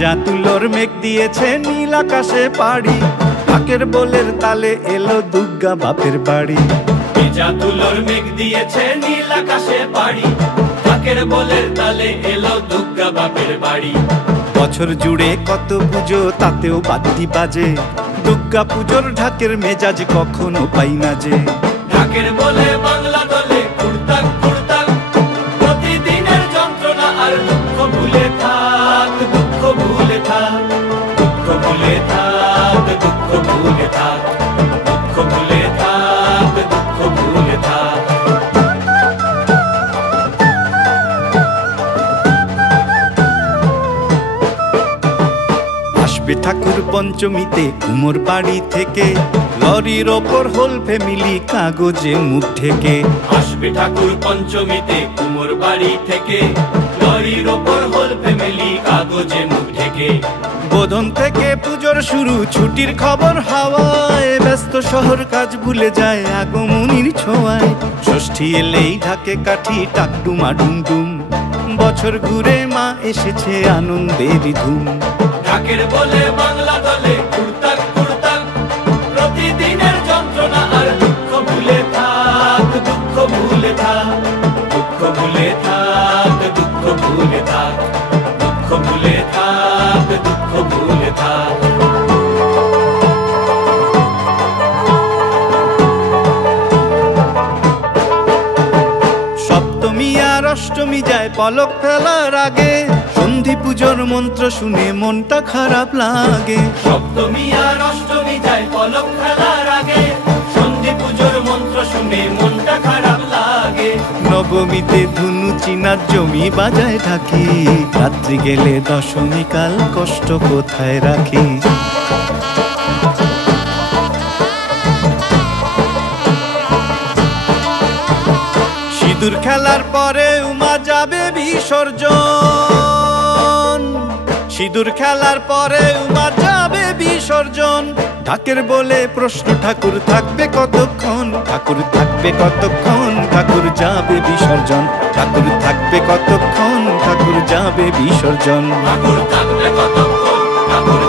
ভেজা তুলোর মেঘ দিয়েছে নীল আকাশে পাড়ি, ঢাকের বোলের তালে এলো দুর্গা বাপের বাড়ি। ভেজা তুলোর মেঘ দিয়েছে নীল আকাশে পাড়ি, ঢাকের বোলের তালে এলো দুর্গা বাপের বাড়ি। বছর জুড়ে কত পুজো তাতেও বাদ্যি বাজে, দুর্গা পুজোর ঢাকের মেজাজ কখনো পাই না যে। ঢাকের বলে বাংলা দলে কুড়তাক কুড়তাক, প্রতিদিনের যন্ত্রণা আর দুঃখ ভুলে থাক, দুঃখ ভুলে থাক, দুঃখ ভুলে থাক, দুঃখ ভুলে থাক, দুঃখ ভুলে থাক, দুঃখ ভুলে থাক। আসবে ঠাকুর পঞ্চমীতে কুমোর বাড়ি থেকে, লরির ওপর হোল ফ্যামিলি কাগজে মুখ ঢেকে। আসবে ঠাকুর পঞ্চমীতে কুমোর বাড়ি থেকে, লরির ওপর হোল ফ্যামিলি কাগজে মুখ ঢেকে। বোধন থেকে পুজোর শুরু, ছুটির খবর হাওয়ায়, ব্যস্ত শহর কাজ ভুলে যায় আগমনীর ছোঁয়ায়। ষষ্ঠী এলেই ঢাকে কাঠি টাকডুমা ডুমডুম, বছর ঘুরে মা এসেছে আনন্দের ধুম। ঢাকের বলে বাংলা দলে কুড়তাক কুড়তাক, প্রতিদিনের যন্ত্রণা আর দুঃখ ভুলে থাক, দুঃখ ভুলে থাক, দুঃখ ভুলে থাক, দুঃখ ভুলে থাক, দুঃখ ভুলে থাক, দুঃখ ভুলে থাক। সপ্তমী আর অষ্টমী যায় পলক ফেলার আগে, সন্ধি পুজোর মন্ত্র শুনে মনটা খারাপ লাগে। সপ্তমী আর অষ্টমী যায় পলক ফেলার আগে, সন্ধি পুজোর মন্ত্র শুনে মনটা খারাপ লাগে। নবমীতে ধুনু চিনার জমি বাজায় থাকি, রাত্রি গেলে দশমী কাল কষ্ট কোথায় রাখি। সিঁদুর খেলার পরে উমা যাবে বিসর্জন, সিঁদুর খেলার পরে উমা যাবে বিসর্জন। ঢাকের বলে প্রশ্ন ঠাকুর থাকবে কতক্ষণ, ঠাকুর থাকবে কতক্ষণ, ঠাকুর যাবে বিসর্জন। ঠাকুর থাকবে কতক্ষণ, ঠাকুর যাবে বিসর্জন। ঠাকুর থাকবে কতক্ষণ, ঠাকুর